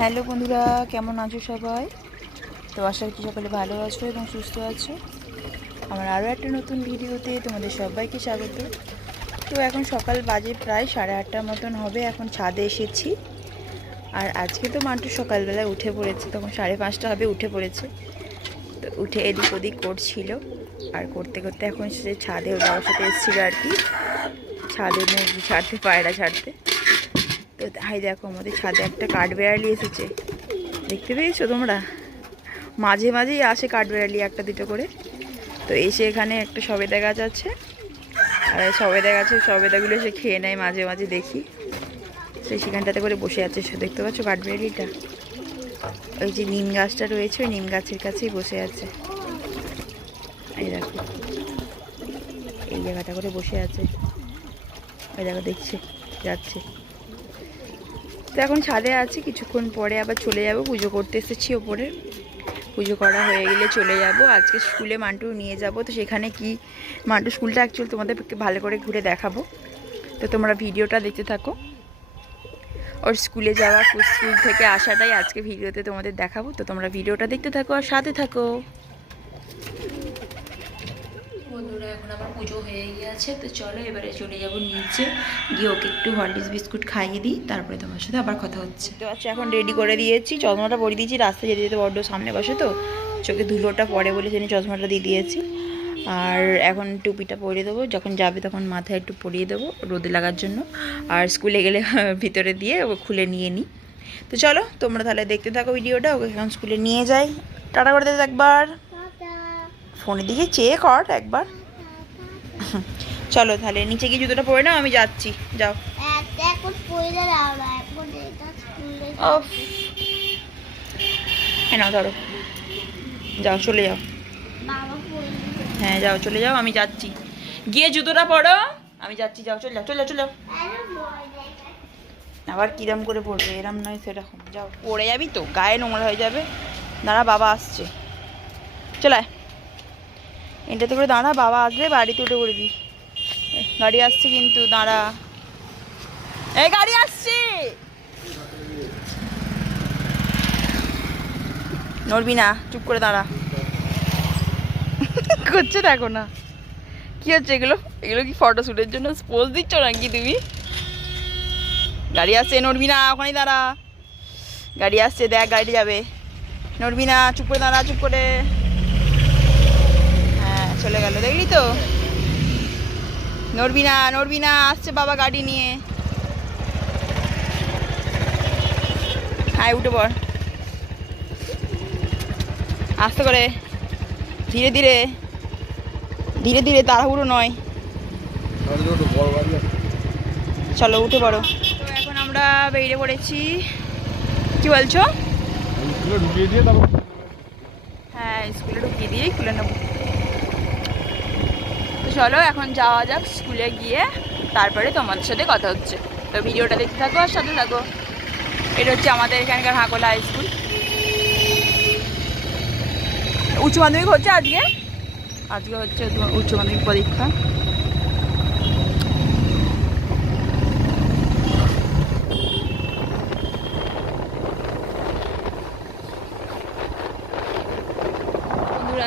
Hello বন্ধুরা, কেমন আছো সবাই? তো আশা করছি সকলে ভালো আছো এবং সুস্থ আছো। আমার আরও একটা নতুন ভিডিওতে তোমাদের সবাইকে স্বাগত। তো এখন সকাল বাজে প্রায় সাড়ে আটটার মতন হবে, এখন ছাদে এসেছি। আর আজকে তো মান্টু সকালবেলায় উঠে পড়েছে, তখন সাড়ে পাঁচটা হবে, উঠে পড়েছে। তো উঠে এদিক ওদিক করছিল। আর করতে করতে এখন সে ছাদে ওর বাবার সাথে এসেছিল আর কি। ছাদে ছাড়তে, পায়রা ছাড়তে। হাই দেখো আমাদের ছাদে একটা কাঠবেড়ালি এসেছে। দেখতে পেয়েছ তোমরা? মাঝে মাঝেই আসে কাঠবেড়ালি একটা দুটো করে। তো এসে এখানে একটা সবেদা গাছ আছে। আর সবেদা গাছে সবেদাগুলো এসে খেয়ে নেয় মাঝে মাঝে দেখি। তো সেখানটাতে করে বসে আছে, সে দেখতে পাচ্ছ কাঠবেড়ালিটা? ওই যে নিম গাছটা রয়েছে, ওই নিম গাছের কাছেই বসে আছে। এই দেখো। এই জায়গাটা করে বসে আছে। ওই দেখো, দেখছে, যাচ্ছে। তো এখন ছাদে আছি, কিছুক্ষণ পরে আবার চলে যাব, পুজো করতে এসেছি ওপরে। পুজো করা হয়ে গেলে চলে যাব। আজকে স্কুলে মান্টু নিয়ে যাব, তো সেখানে কি মান্টু স্কুলটা অ্যাকচুয়ালি তোমাদেরকে ভালো করে ঘুরে দেখাবো। তো তোমরা ভিডিওটা দেখতে থাকো। ওর স্কুলে যাওয়া, স্কুল থেকে আসাটাই আজকে ভিডিওতে তোমাদের দেখাবো। তো তোমরা ভিডিওটা দেখতে থাকো আর সাথে থাকো। বন্ধুরা, এখন আমার পুজো হয়ে গিয়েছে, তো চলো এবারে চলে যাব নিচে। গিয়ে ওকে একটু হরলিক্স বিস্কুট খাইয়ে দিই, তারপরে তোমার সাথে আবার কথা হচ্ছে। তো আচ্ছা এখন রেডি করে দিয়েছি। চশমাটা পরিয়ে দিয়েছি, রাস্তায় যেতে যেতে বড্ড সামনে বসে তো, চোখে ধুলোটা পরে বলে জন্য চশমাটা দিয়ে দিয়েছি। আর এখন টুপিটা পরিয়ে দেবো, যখন যাবে তখন মাথায় একটু পরিয়ে দেবো রোদে লাগার জন্য। আর স্কুলে গেলে ভিতরে দিয়ে ও খুলে নিয়ে নিই। তো চলো, তোমরা তাহলে দেখতে থাকো ভিডিওটা, ওকে এখন স্কুলে নিয়ে যাই। টাটা করে দেবে একবার। ফোনের দিকে চেয়ে কর একবার। চলো তাহলে নিচে গিয়ে জুতোটা পরে নাও আমি যাচ্ছি। যাও। হ্যাঁ নাও ধরো। যাও চলে যাও। হ্যাঁ যাও চলে যাও আমি যাচ্ছি। গিয়ে জুতোটা পরো আমি যাচ্ছি যাও চলে যাও চলে যাও চলে যাও। আবার কিরম করে পড়বে এরম নয় সেরকম। যাও পড়ে যাবি তো গায়ে নোংরা হয়ে যাবে। দাঁড়া বাবা আসছে। চলে আয়। এটাতে করে দাঁড়া বাবা আসলে বাড়িতে উঠে করে এ, গাড়ি আসছে কিন্তু দাঁড়া। এই গাড়ি আসছে! নড়বি না চুপ করে দাঁড়া। করছে দেখো না। কি হচ্ছে এগুলো? এগুলো কি ফটো শ্যুটের জন্য পোজ দিচ্ছ নাকি তুমি? গাড়ি আসছে নড়বি না ওখানেই দাঁড়া। গাড়ি আসছে দেখ গাড়ি যাবে। নড়বি না চুপ করে দাঁড়া চুপ করে। চলে গেল দেখলি তো? নড়বি না নড়বি না আসছে বাবা গাড়ি নিয়ে। হ্যাঁ উঠে পড়। আস্তে করে। ধীরে ধীরে। ধীরে ধীরে তাড়াহুড়ো নয়। চলো উঠে পড়ো। তো এখন আমরা বেরিয়ে পড়েছি। কি বলছো? দিয়ে হ্যাঁ স্কুলে ঢুকিয়ে দিয়েই খুলে নেব। চলো, এখন যাওয়া যাক স্কুলে গিয়ে, তারপরে তোমাদের সাথে কথা হচ্ছে। তো ভিডিওটা দেখতে থাকো আর সাথে থাকো। এটা হচ্ছে আমাদের এখানকার হাঁকোলা হাই স্কুল উচ্চ মাধ্যমিক হচ্ছে আজকে? আজকে হচ্ছে উচ্চ মাধ্যমিক পরীক্ষা।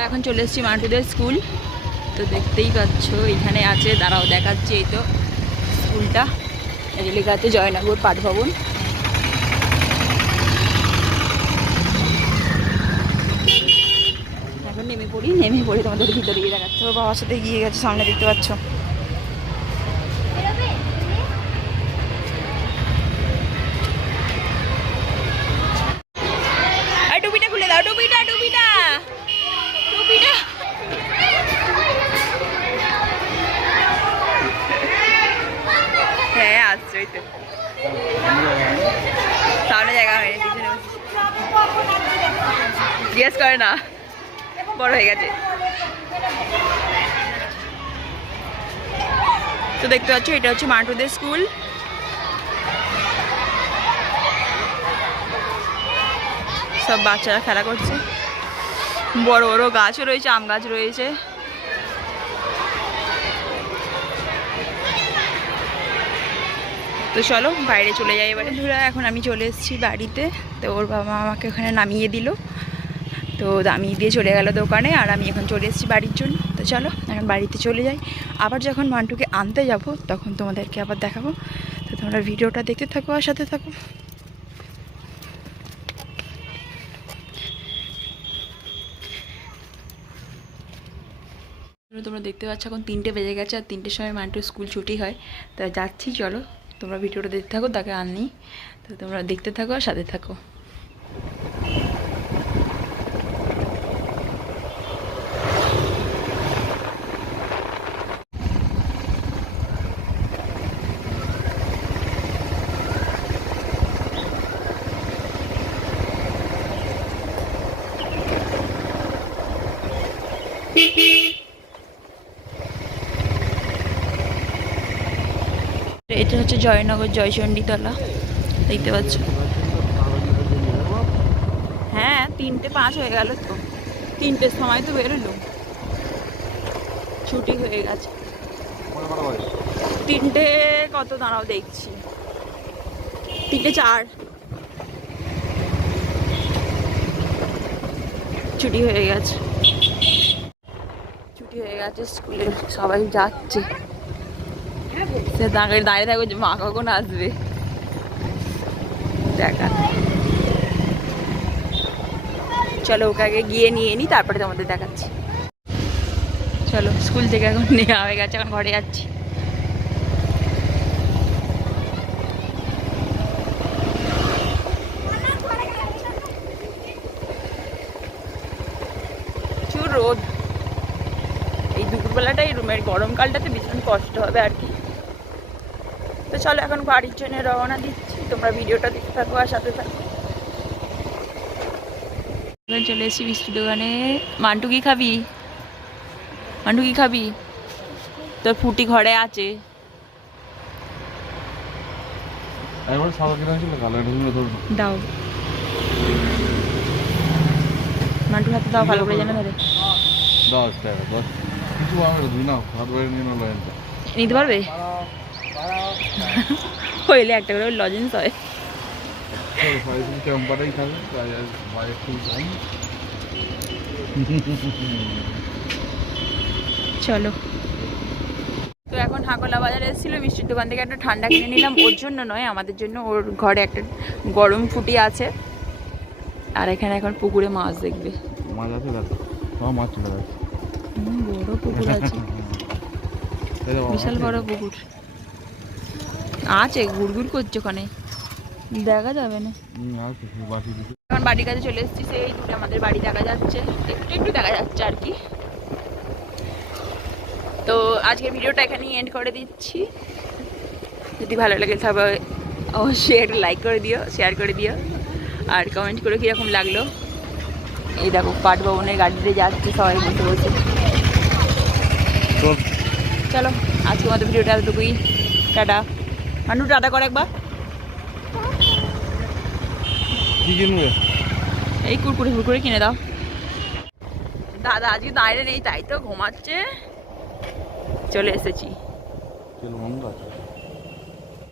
এখন চলে এসেছি মান্টুদের স্কুল। তো দেখতেই পাচ্ছ, এখানে আছে, দাঁড়াও দেখাচ্ছি এই তো স্কুলটা। আছে জয়নগর পাঠ ভবন এখন নেমে পড়ি নেমে পড়ি তোমাদের ভিতরে গিয়ে দেখাচ্ছে। বাবার সাথে গিয়ে গেছে, সামনে দেখতে পাচ্ছ বেরোবে? আর টুপিটা খুলে দাও টুপিটা টুপিটা টুপিটা হ্যাঁ আসছে ওই তো সামনে জায়গা হয়নি পিছনে বসে। জিজ্ঞেস করে না। বড় হয়ে গেছে। তো দেখতে পাচ্ছ, এটা হচ্ছে মান্টুদের স্কুল। সব বাচ্চারা খেলা করছে। বড় বড় গাছও রয়েছে, আম গাছ রয়েছে। তো চলো, বাইরে চলে যাই এবারে। বন্ধুরা, এখন আমি চলে এসেছি বাড়িতে। তো ওর বাবা আমাকে ওখানে নামিয়ে দিল। তো নামিয়ে দিয়ে চলে গেল দোকানে আর আমি এখন চলে এসেছি বাড়ির জন্য। তো চলো, এখন বাড়িতে চলে যাই। আবার যখন মান্টুকে আনতে যাব, তখন তোমাদেরকে আবার দেখাবো। তো তোমরা ভিডিওটা দেখতে থাকো আর সাথে থাকো। তোমরা দেখতে পাচ্ছ, এখন তিনটে বেজে গেছে আর তিনটের সময় মান্টুর স্কুল ছুটি হয়। তা যাচ্ছি, চলো। তোমরা ভিডিওটা দেখতে থাকো, তাকে আননি। তো তোমরা দেখতে থাকো আর সাথে থাকো। এটা হচ্ছে জয়নগর জয়চণ্ডীতলা, দেখতে পাচ্ছ? হ্যাঁ তিনটে পাঁচ হয়ে গেল তো। তিনটের সময় তো বেরোলো। ছুটি হয়ে গেছে। তিনটে কত দাঁড়াও দেখছি। তিনটে চার। ছুটি হয়ে গেছে। ছুটি হয়ে গেছে স্কুলে, সবাই যাচ্ছে। সে দাঁড়িয়ে দাঁড়িয়ে থাকবে যে মা কখন আসবে? দেখা। চলো ওকে আগে গিয়ে নিয়ে নিই তারপরে তোমাদের দেখাচ্ছি। চলো, স্কুল থেকে এখন নেওয়া হয়ে গেছে, এখন ঘরে যাচ্ছি। রোদ। এই দুপুরবেলাটাই রুমের গরমকালটাতে ভীষণ কষ্ট হবে আর কি। তো চলো এখন বাড়ির জন্য রওনা দিচ্ছি। তোমরা ভিডিওটা দেখতে থাকো আর সাথে থাকো। এবার চলে এসেছি মিষ্টি দোকানে। মান্টু কি খাবি? মান্টু কি খাবি? তোর ফুটি ঘরে আছে। দাও। হাতে দাও ভালো করে জানা ধরে। কিছু নিতে পারবে? হইলে একটা করে লজেন্স হয়। চলো। তো এখন হাকলা বাজারে এসেছিল মিষ্টির দোকান থেকে একটা ঠান্ডা কিনে নিলাম। ওর জন্য নয় আমাদের জন্য। ওর ঘরে একটা গরম ফুটি আছে। আর এখানে এখন পুকুরে মাছ দেখবে। মাছ আছে মাছ বড় পুকুর আছে। বিশাল। বড় পুকুর। আছে গুড়গুড় করছে ওখানে। দেখা যাবে না। এখন বাড়ির কাছে চলে এসেছি সেই দূরে আমাদের বাড়ি দেখা যাচ্ছে। একটু একটু দেখা যাচ্ছে আর কি। তো আজকে ভিডিওটা এখানেই এন্ড করে দিচ্ছি। যদি ভালো লাগে তবে অবশ্যই একটা লাইক করে দিও শেয়ার করে দিও। আর কমেন্ট করে কীরকম লাগল? এই দেখো পাট ভবনের গাড়িতে যাচ্ছে সবাই বসে বসে। তো চলো আজকে আমাদের ভিডিওটা এতটুকুই। টাটা। মানু টাটা কর একবার কি কিনবে এই কুরকুরে ফুরকুরে কিনে দাও। দাদা আজকে দাঁড়িয়ে নেই তাই তো ঘুমাচ্ছে। চলে এসেছি।